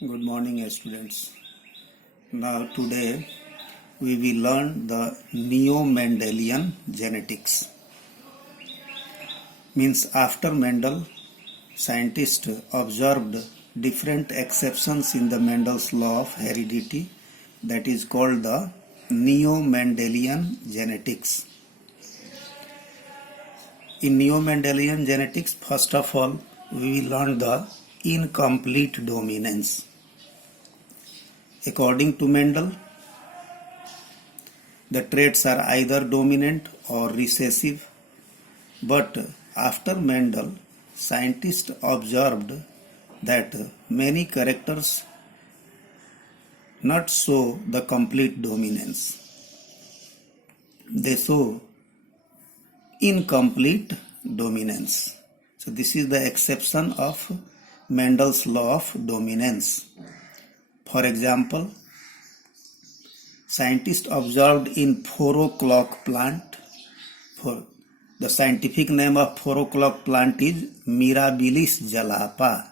Good morning, students. Now, today we will learn the neo-Mendelian genetics. Means after Mendel, scientists observed different exceptions in the Mendel's law of heredity, that is called the neo-Mendelian genetics. In neo-Mendelian genetics, first of all, we will learn the incomplete dominance. According to Mendel, the traits are either dominant or recessive, but after Mendel, scientists observed that many characters not show the complete dominance. They show incomplete dominance. So this is the exception of Mendel's law of dominance. For example, scientists observed in 4 o'clock plant, the scientific name of 4 o'clock plant is Mirabilis jalapa.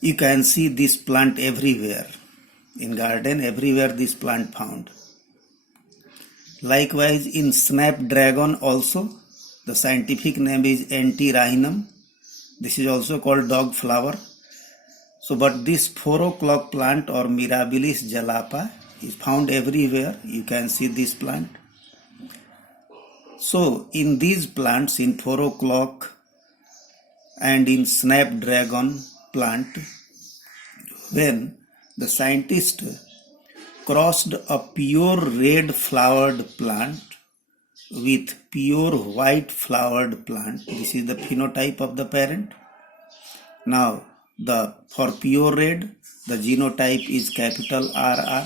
You can see this plant everywhere. In garden, everywhere this plant found. Likewise, in snapdragon also, the scientific name is Antirrhinum. This is also called dog flower. So, but this 4 o'clock plant or Mirabilis jalapa is found everywhere. You can see this plant. So, in these plants, in 4 o'clock and in snapdragon plant, when the scientist crossed a pure red flowered plant with pure white flowered plant, this is the phenotype of the parent. Now, for pure red, the genotype is capital RR.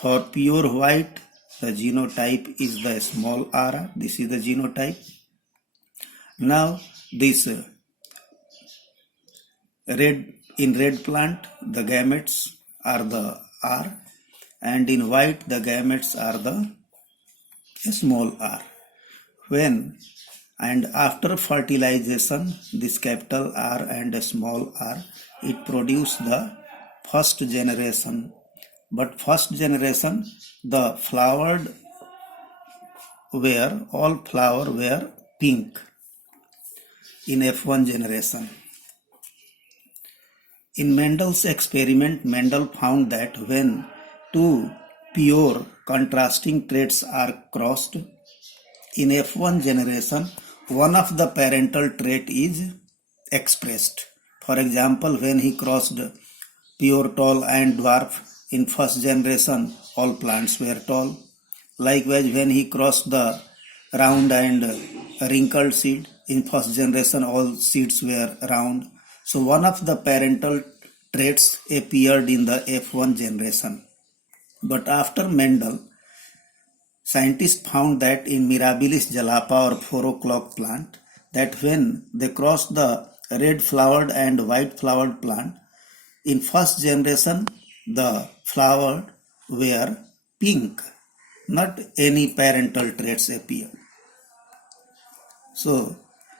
For pure white, the genotype is the small r. This is the genotype. Now, this in red plant, the gametes are the R, and in white, the gametes are the small r. When and after fertilization, this capital R and small r, it produces the first generation. But first generation, the flowered were, all flower were pink in F1 generation. In Mendel's experiment, Mendel found that when two pure contrasting traits are crossed, in F1 generation, one of the parental trait is expressed. For example, when he crossed pure tall and dwarf, in first generation, all plants were tall. Likewise, when he crossed the round and wrinkled seed, in first generation, all seeds were round. So one of the parental traits appeared in the F1 generation. But after Mendel, scientists found that in Mirabilis jalapa or 4 o'clock plant, that when they crossed the red flowered and white flowered plant, in first generation, the flower were pink, not any parental traits appeared. So,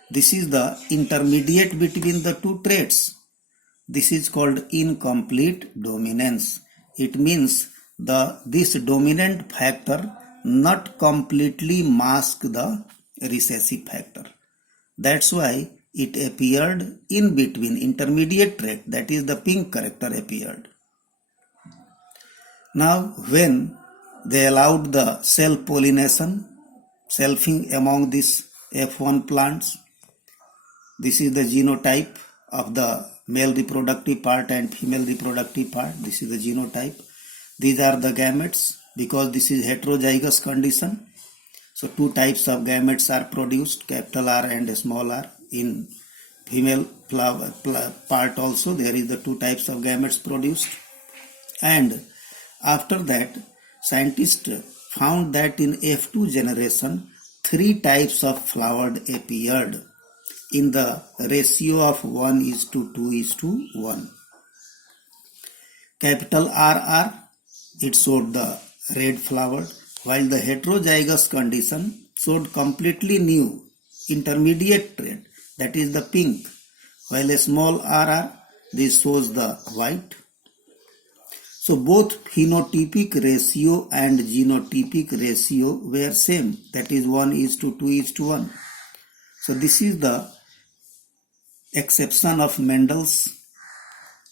this is the intermediate between the two traits. This is called incomplete dominance. It means this dominant factor not completely mask the recessive factor. That's why it appeared in between, intermediate trait, that is the pink character appeared. Now, when they allowed the self-pollination, selfing among these F1 plants, this is the genotype of the male reproductive part and female reproductive part. This is the genotype. These are the gametes, because this is heterozygous condition. So two types of gametes are produced, capital R and small r. In female part also there is the two types of gametes produced. And after that, scientists found that in F2 generation, 3 types of flowered appeared in the ratio of 1:2:1. Capital RR, it showed the red flowered, while the heterozygous condition showed completely new intermediate trait, that is the pink, while a small RR This shows the white. So both phenotypic ratio and genotypic ratio were same, that is 1:2:1. So this is the exception of Mendel's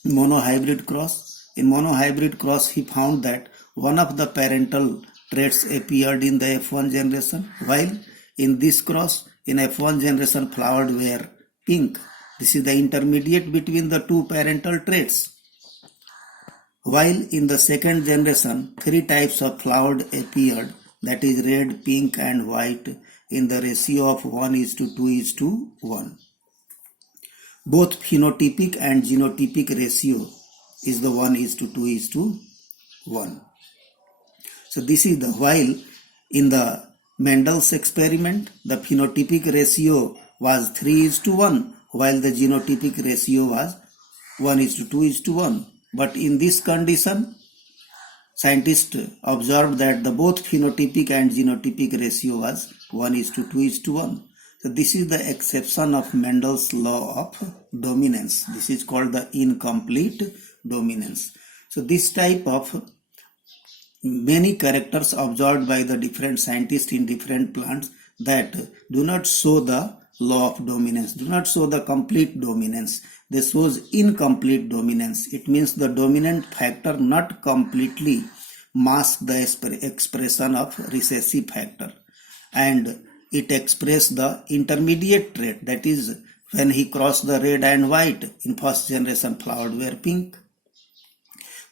monohybrid cross. In monohybrid cross, he found that one of the parental traits appeared in the F1 generation, while in this cross, in F1 generation, flowered were pink. This is the intermediate between the two parental traits. While in the second generation, three types of flowered appeared, that is red, pink and white, in the ratio of 1:2:1. Both phenotypic and genotypic ratio is the 1:2:1. So this is the, while in the Mendel's experiment, the phenotypic ratio was 3:1, while the genotypic ratio was 1:2:1. But in this condition, scientists observed that the both phenotypic and genotypic ratio was 1:2:1. So this is the exception of Mendel's law of dominance. This is called the incomplete dominance. So this type of many characters observed by the different scientists in different plants that do not show the law of dominance, do not show the complete dominance. They shows incomplete dominance. It means the dominant factor not completely mask the expression of recessive factor, and it express the intermediate trait, that is when he crossed the red and white, in first generation flowered were pink.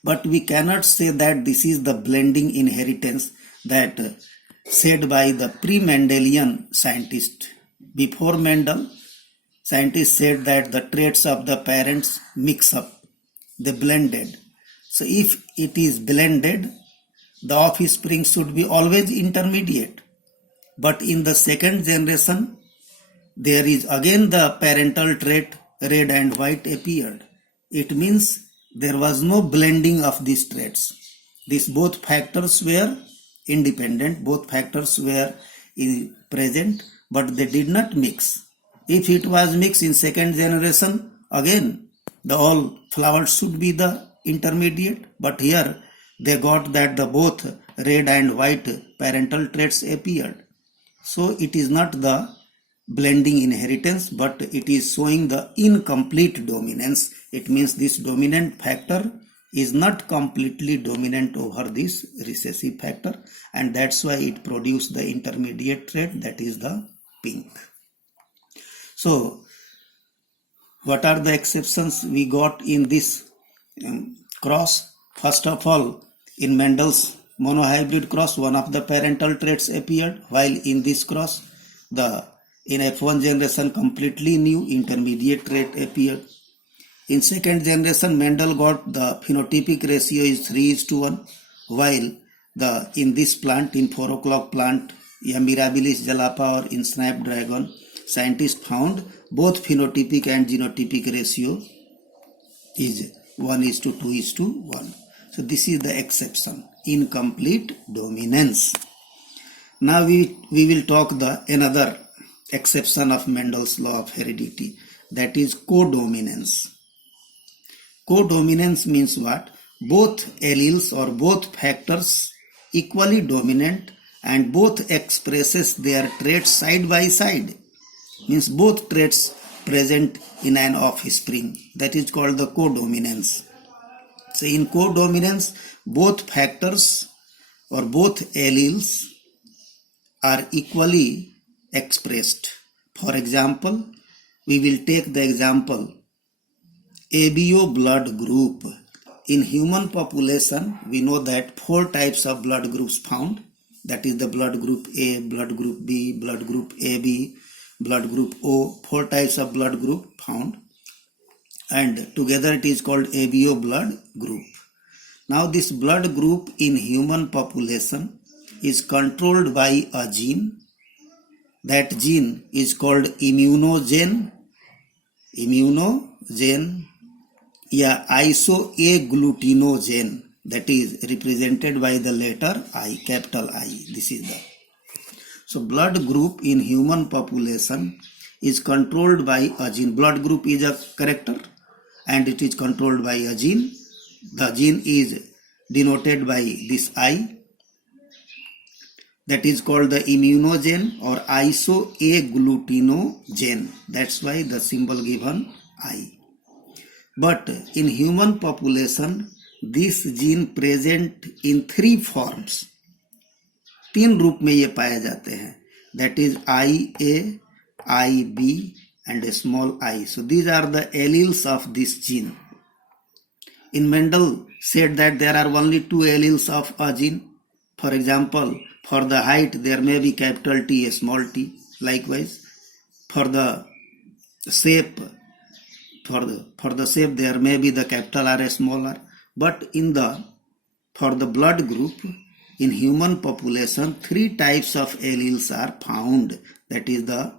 But we cannot say that this is the blending inheritance that said by the pre-Mendelian scientist. Before Mendel, scientists said that the traits of the parents mix up, they blended. So if it is blended, the offspring should be always intermediate. But in the second generation, there is again the parental trait red and white appeared. It means there was no blending of these traits. These both factors were independent, both factors were present, but they did not mix. If it was mixed in second generation, again the all flowers should be the intermediate, but here they got that the both red and white parental traits appeared. So it is not the blending inheritance, but it is showing the incomplete dominance. It means this dominant factor is not completely dominant over this recessive factor, and that's why it produced the intermediate trait, that is the pink. So what are the exceptions we got in this cross? First of all, in Mendel's monohybrid cross, one of the parental traits appeared, while in this cross, in F1 generation, completely new intermediate trait appeared. In second generation, Mendel got the phenotypic ratio is 3:1, while in this plant, in 4 o'clock plant, Mirabilis jalapa, or in snapdragon, scientists found both phenotypic and genotypic ratio is 1:2:1. So this is the exception, incomplete dominance. Now we will talk another exception of Mendel's law of heredity, that is codominance. Codominance means what? Both alleles or both factors equally dominant and both expresses their traits side by side. Means both traits present in an offspring. That is called the codominance. So in codominance, both factors or both alleles are equally expressed. For example, we will take the example ABO blood group. In human population, we know that 4 types of blood groups found. That is the blood group A, blood group B, blood group AB, blood group O. 4 types of blood group found, and together it is called ABO blood group. Now this blood group in human population is controlled by a gene. That gene is called immunogen, isoagglutinogen, that is represented by the letter I, capital I. This is the. So blood group in human population is controlled by a gene. Blood group is a character and it is controlled by a gene. The gene is denoted by this I, that is called the immunogen or isoagglutinogen. That's why the symbol given I. But in human population, this gene present in three forms. तीन रूप में ये पाए जाते हैं. That is IA, IB and a small I. So these are the alleles of this gene. In Mendel said that there are only two alleles of a gene. For example, for the height there may be capital T, a small t. Likewise, for the shape, for the shape there may be the capital R, a small r. But for the blood group in human population, three types of alleles are found. That is the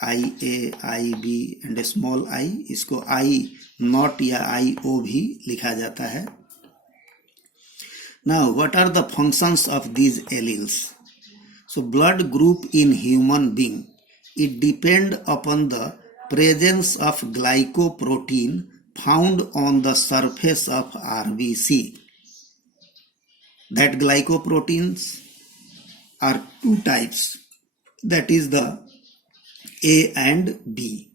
IA, IB and a small I. इसको I not या IO भी लिखा जाता है. Now, what are the functions of these alleles? So, blood group in human being, it depends upon the presence of glycoprotein found on the surface of RBC. That glycoproteins are two types. That is the A and B.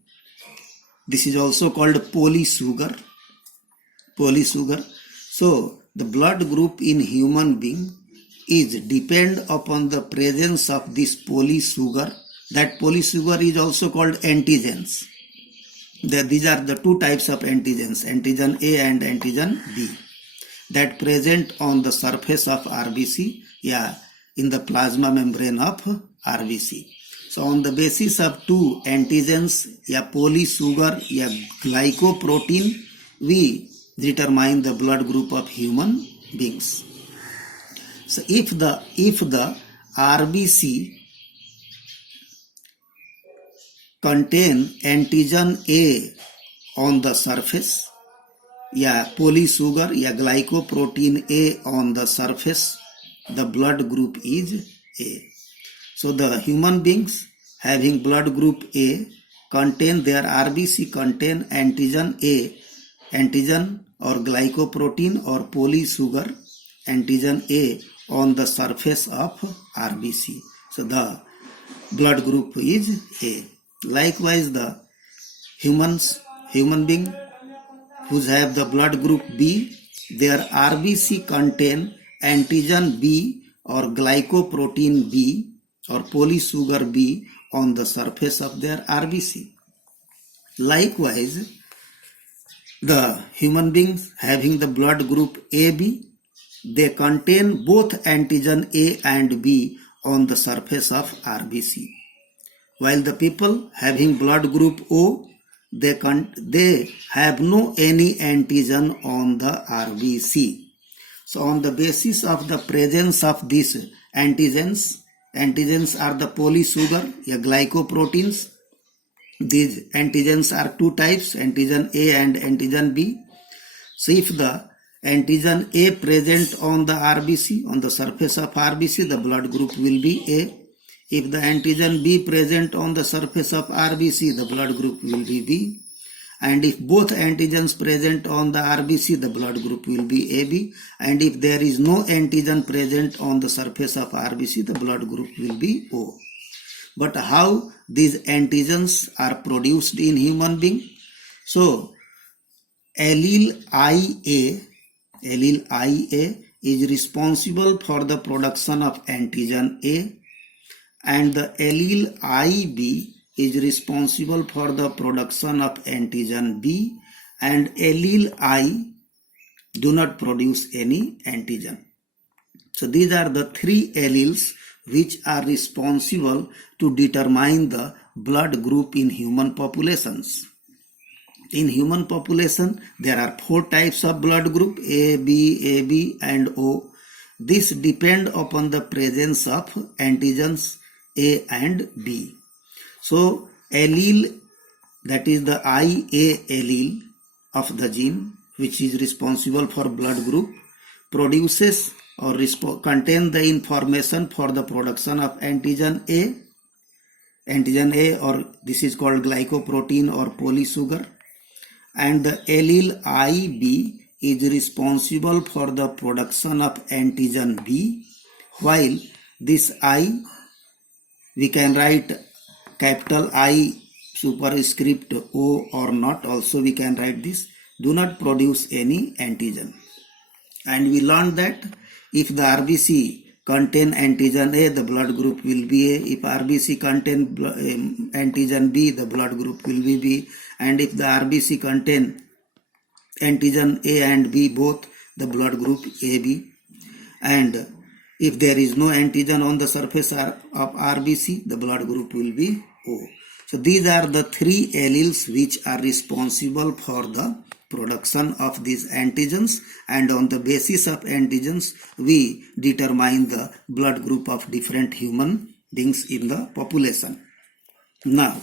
This is also called polysugar. So, the blood group in human being is depend upon the presence of this polysugar. That polysugar is also called antigens. These are the two types of antigens, antigen A and antigen B, that present on the surface of RBC, in the plasma membrane of RBC. So on the basis of two antigens, polysugar, glycoprotein, we determine the blood group of human beings. So if the RBC contain antigen A on the surface, polysugar, glycoprotein A on the surface, the blood group is A. So the human beings having blood group A contain, their RBC contain antigen A, antigen or glycoprotein or polysugar, antigen A on the surface of RBC. So the blood group is A. Likewise, the human being who have the blood group B, their RBC contain antigen B or glycoprotein B or polysugar B on the surface of their RBC. Likewise, the human beings having the blood group AB, they contain both antigen A and B on the surface of RBC. While the people having blood group O, they have no any antigen on the RBC. So on the basis of the presence of these antigens are the polysugar, glycoproteins. These antigens are two types, antigen A and antigen B. So if the antigen A present on the RBC, on the surface of RBC, the blood group will be A. If the antigen B present on the surface of RBC, the blood group will be B. And if both antigens present on the RBC, the blood group will be AB. And if there is no antigen present on the surface of RBC, the blood group will be O. But how these antigens are produced in human being? So, allele IA is responsible for the production of antigen A, and the allele IB is responsible for the production of antigen B, and allele I do not produce any antigen. So these are the three alleles which are responsible to determine the blood group in human populations. In human population, there are four types of blood group, A, B, AB and O. This depend upon the presence of antigens A and B. So allele, that is the IA allele of the gene, which is responsible for blood group, produces or contain the information for the production of antigen A, or this is called glycoprotein or polysugar. and the allele IB is responsible for the production of antigen B, while this I, we can write capital I superscript O or not, also we can write this, do not produce any antigen. And we learned that if the RBC contain antigen A, the blood group will be A. If RBC contain antigen B, the blood group will be B. And if the RBC contain antigen A and B both, the blood group AB. And if there is no antigen on the surface of RBC, the blood group will be O. So these are the three alleles which are responsible for the production of these antigens, and on the basis of antigens we determine the blood group of different human beings in the population. Now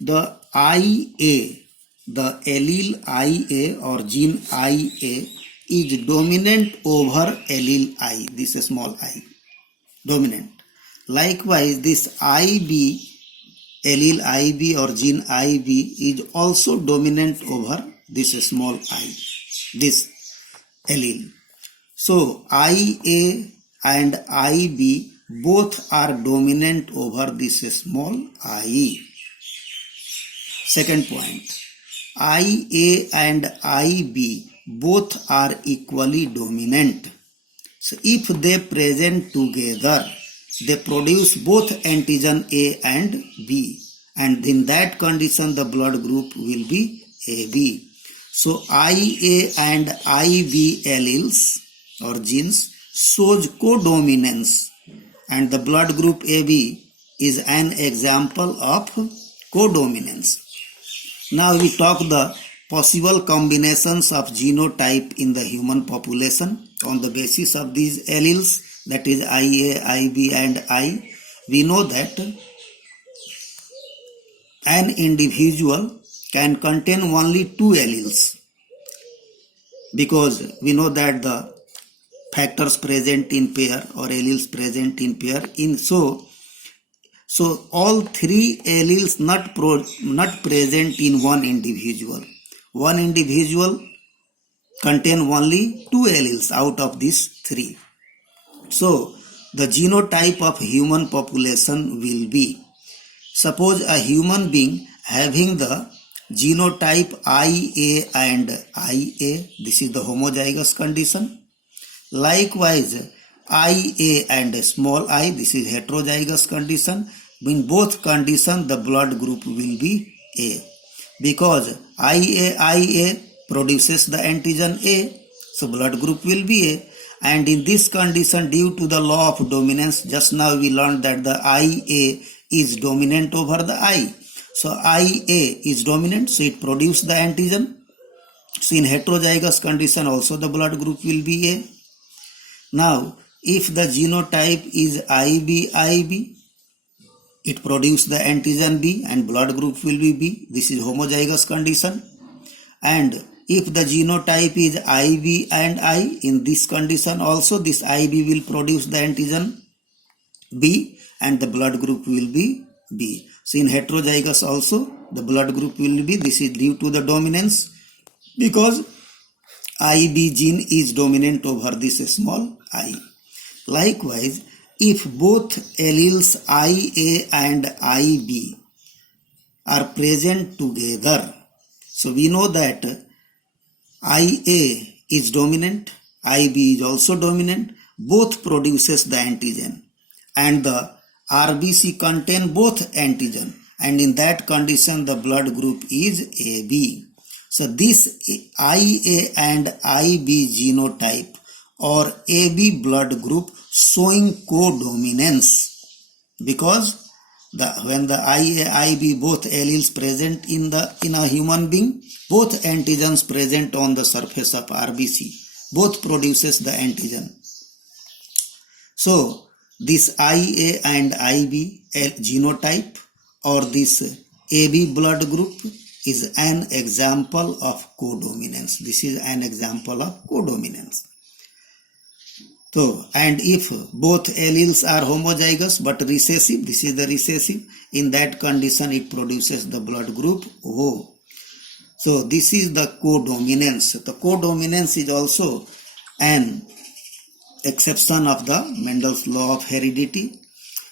the IA, the allele IA or gene IA is dominant over allele I, this small I, dominant. Likewise this IB, allele IB or gene IB is also dominant over this small I, this allele. So IA and IB both are dominant over this small I. Second point, IA and IB both are equally dominant. So if they present together, they produce both antigen A and B, and in that condition the blood group will be AB. So IA and IB alleles or genes shows codominance, and the blood group AB is an example of codominance. Now we talk the possible combinations of genotype in the human population on the basis of these alleles, that is IA, IB and I. We know that an individual can contain only two alleles, because we know that the factors present in pair or alleles present in pair in so all three alleles not present in one individual. One individual contain only two alleles out of these three. So the genotype of human population will be, suppose a human being having the genotype IA and IA, this is the homozygous condition. Likewise IA and small I, this is heterozygous condition. In both conditions the blood group will be A, because IA produces the antigen A, so blood group will be A. And in this condition, due to the law of dominance, just now we learned that the IA is dominant over the I. So IA is dominant, so it produces the antigen. So in heterozygous condition also the blood group will be A. Now if the genotype is IB, it produces the antigen B and blood group will be B. This is homozygous condition. And if the genotype is IB and I, in this condition also this IB will produce the antigen B and the blood group will be B. So in heterozygous also the blood group will be, this is due to the dominance, because IB gene is dominant over this small I. Likewise, if both alleles IA and IB are present together, so we know that IA is dominant, IB is also dominant, both produces the antigen, and the RBC contain both antigen, and in that condition the blood group is AB. So this IA and IB genotype or AB blood group showing codominance, because when the IA, IB both alleles present in a human being, both antigens present on the surface of RBC, both produces the antigen. So this IA and IB genotype or this AB blood group is an example of codominance. This is an example of codominance. So, and if both alleles are homozygous but recessive, this is the recessive, in that condition it produces the blood group O. So this is the codominance. The codominance is also an exception of the Mendel's law of heredity.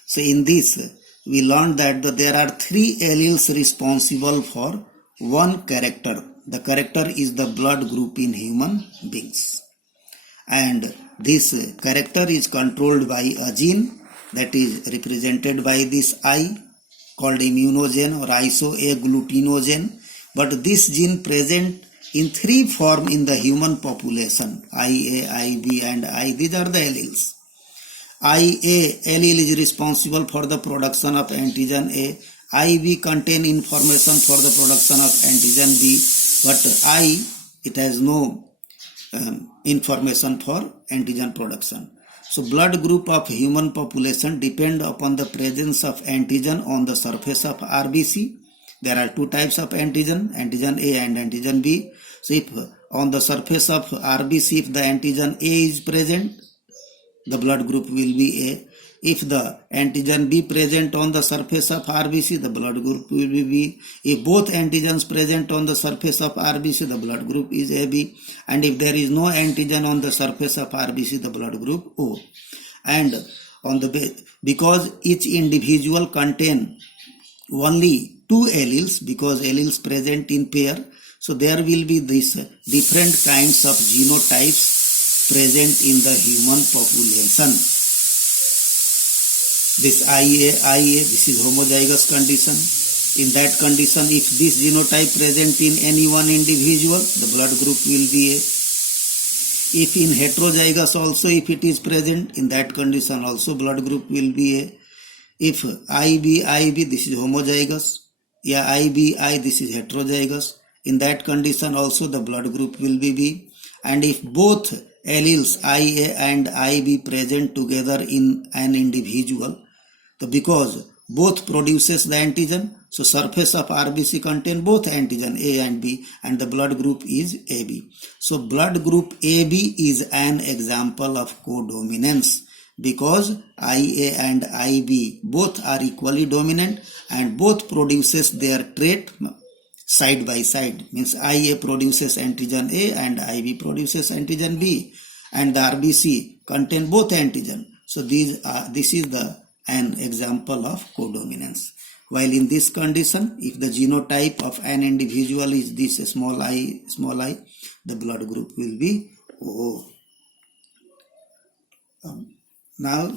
So in this, we learned that there are three alleles responsible for one character. The character is the blood group in human beings. And this character is controlled by a gene that is represented by this I called immunogen or isoagglutinogen. But this gene present in three forms in the human population, IA, IB and I. These are the alleles. IA allele is responsible for the production of antigen A. IB contain information for the production of antigen B, but I, it has no information for antigen production. So blood group of human population depend upon the presence of antigen on the surface of RBC. There are two types of antigen A and antigen B. So if on the surface of RBC, if the antigen A is present, the blood group will be A. If the antigen B present on the surface of RBC, the blood group will be B. If both antigens present on the surface of RBC, the blood group is AB. And if there is no antigen on the surface of RBC, the blood group O. And on the because each individual contain only two alleles, because alleles present in pair, so there will be these different kinds of genotypes present in the human population. This IA, this is homozygous condition. In that condition, if this genotype present in any one individual, the blood group will be A. If in heterozygous also, if it is present, in that condition also blood group will be A. If IB, this is homozygous. Yeah, IBI, this is heterozygous. In that condition also the blood group will be B. And if both alleles IA and IB present together in an individual, so because both produces the antigen, so surface of RBC contain both antigen A and B, and the blood group is AB. So blood group AB is an example of codominance, because IA and IB both are equally dominant and both produces their trait side by side. Means IA produces antigen A and IB produces antigen B, and the RBC contain both antigen. So this is an example of codominance. While in this condition, if the genotype of an individual is this small I, the blood group will be O. Now